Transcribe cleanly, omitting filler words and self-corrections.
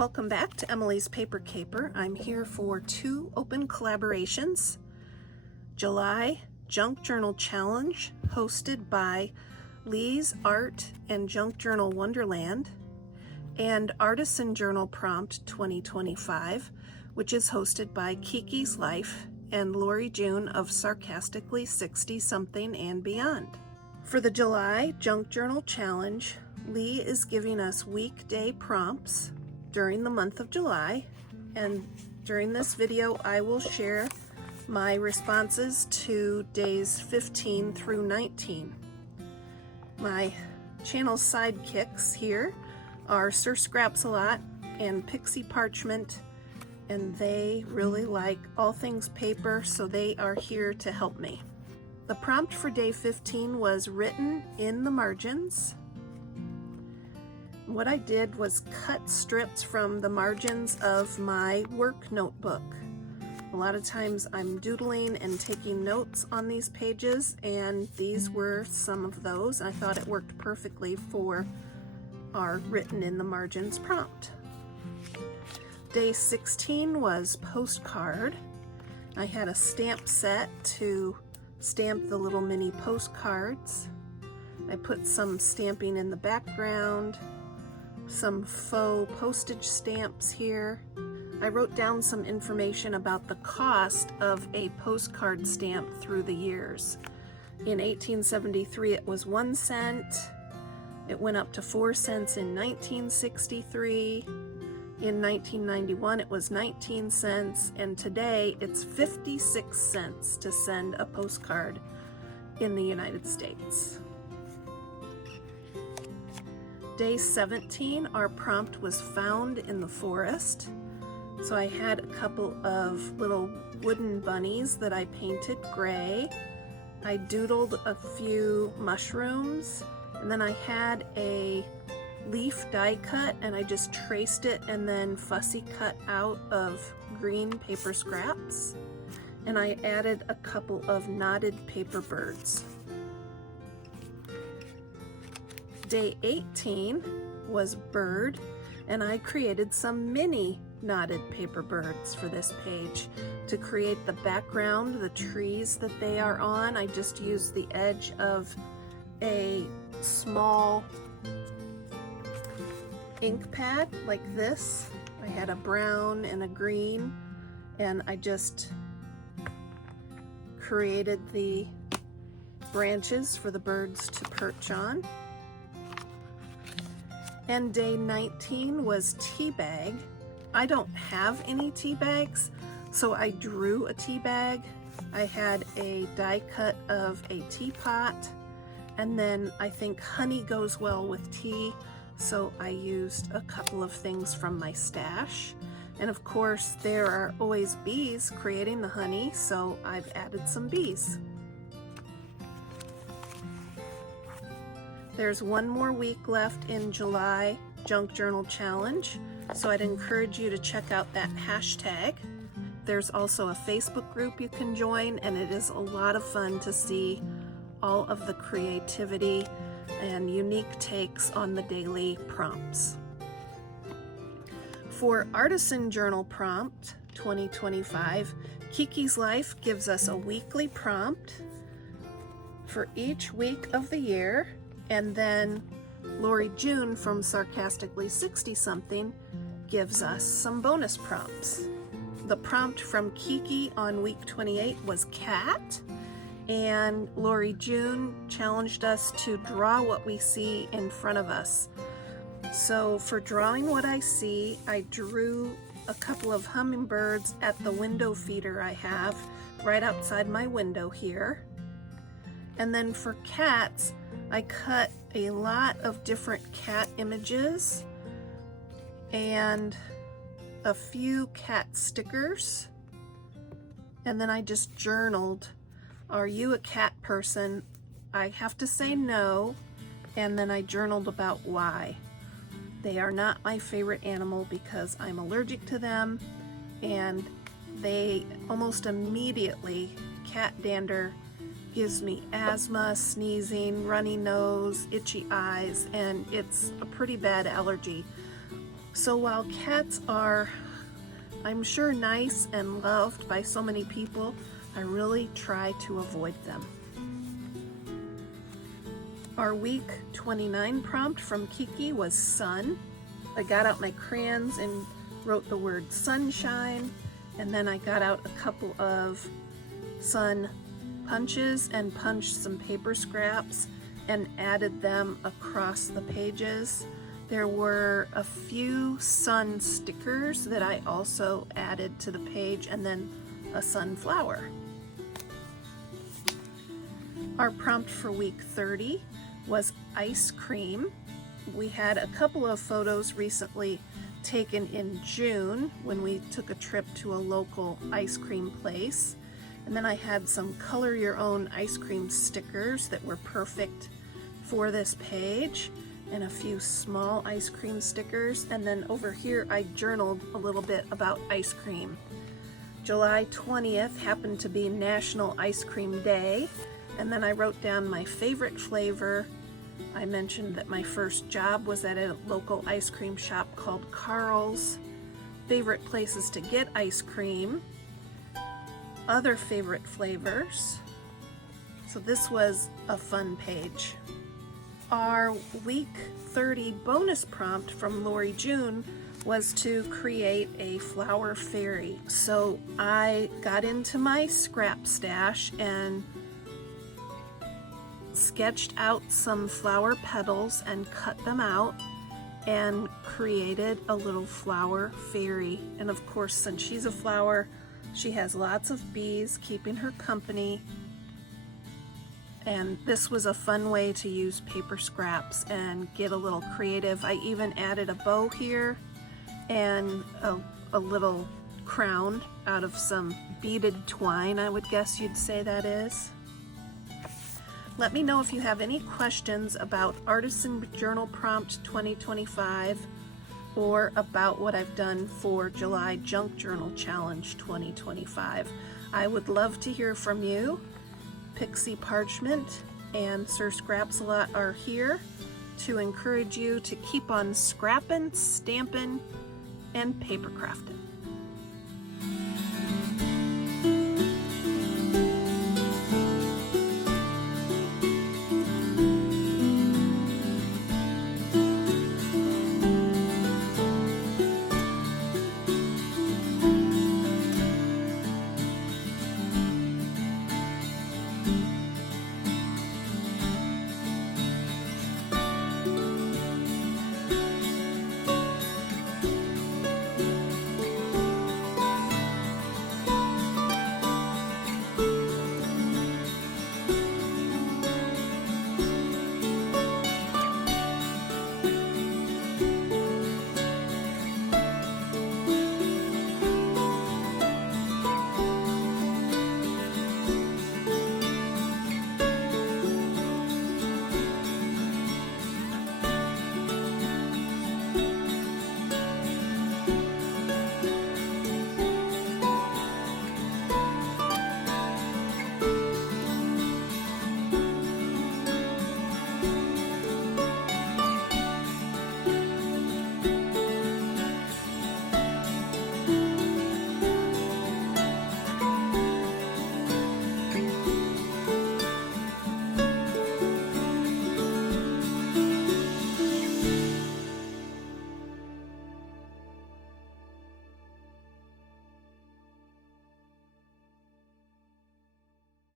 Welcome back to Emilee's Paper Caper. I'm here for 2 open collaborations. July Junk Journal Challenge, hosted by Lee's Art and Junk Journal Wonderland, and Artisan Journal Prompt 2025, which is hosted by Kiki's Life and Lori June of Sarcastically 60-something and Beyond. For the July Junk Journal Challenge, Lee is giving us weekday prompts during the month of July, and during this video I will share my responses to days 15 through 19. My channel sidekicks here are Sir Scraps-a-Lot and Pixie Parchment, and they really like all things paper, so they are here to help me. The prompt for day 15 was written in the margins. What I did was cut strips from the margins of my work notebook. A lot of times I'm doodling and taking notes on these pages, and these were some of those. I thought it worked perfectly for our written in the margins prompt. Day 16 was postcard. I had a stamp set to stamp the little mini postcards. I put some stamping in the background, some faux postage stamps here. I wrote down some information about the cost of a postcard stamp through the years. In 1873 it was 1 cent. It went up to 4 cents in 1963. In 1991 it was 19 cents, and today it's 56 cents to send a postcard in the United States. Day 17, our prompt was found in the forest. So I had a couple of little wooden bunnies that I painted gray. I doodled a few mushrooms, and then I had a leaf die cut, and I just traced it and then fussy cut out of green paper scraps. And I added a couple of knotted paper birds. Day 18 was bird, and I created some mini knotted paper birds for this page. To create the background, the trees that they are on, I just used the edge of a small ink pad like this. I had a brown and a green, and I just created the branches for the birds to perch on. And day 19 was tea bag. I don't have any tea bags, so I drew a tea bag. I had a die cut of a teapot, and then I think honey goes well with tea, so I used a couple of things from my stash. And of course there are always bees creating the honey, so I've added some bees. There's one more week left in July Junk Journal Challenge, so I'd encourage you to check out that hashtag. There's also a Facebook group you can join, and it is a lot of fun to see all of the creativity and unique takes on the daily prompts. For Artisan Journal Prompt 2025, Kiki's Life gives us a weekly prompt for each week of the year, and then Lori June from Sarcastically 60-something gives us some bonus prompts. The prompt from Kiki on week 28 was cat, and Lori June challenged us to draw what we see in front of us. So for drawing what I see, I drew a couple of hummingbirds at the window feeder I have right outside my window here. And then for cats, I cut a lot of different cat images and a few cat stickers, and then I just journaled, are you a cat person? I have to say no, and then I journaled about why. They are not my favorite animal because I'm allergic to them, and they almost immediately, cat dander gives me asthma, sneezing, runny nose, itchy eyes, and it's a pretty bad allergy. So while cats are, I'm sure, nice and loved by so many people, I really try to avoid them. Our week 29 prompt from Kiki was sun. I got out my crayons and wrote the word sunshine, and then I got out a couple of sun punches and punched some paper scraps and added them across the pages. There were a few sun stickers that I also added to the page, and then a sunflower. Our prompt for week 30 was ice cream. We had a couple of photos recently taken in June when we took a trip to a local ice cream place. And then I had some color your own ice cream stickers that were perfect for this page, and a few small ice cream stickers. And then over here I journaled a little bit about ice cream. July 20th happened to be National Ice Cream Day, and then I wrote down my favorite flavor. I mentioned that my first job was at a local ice cream shop called Carl's. Favorite places to get ice cream. Other favorite flavors. So this was a fun page. Our week 30 bonus prompt from Lori June was to create a flower fairy. So I got into my scrap stash and sketched out some flower petals and cut them out and created a little flower fairy. And of course, since she's a flower, she has lots of bees keeping her company. And this was a fun way to use paper scraps and get a little creative. I even added a bow here and a little crown out of some beaded twine, I would guess you'd say that is. Let me know if you have any questions about Artisan Journal Prompt 2025 or about what I've done for July Junk Journal Challenge 2025. I would love to hear from you. Pixie Parchment and Sir Scraps-a-Lot are here to encourage you to keep on scrapping, stamping, and paper crafting.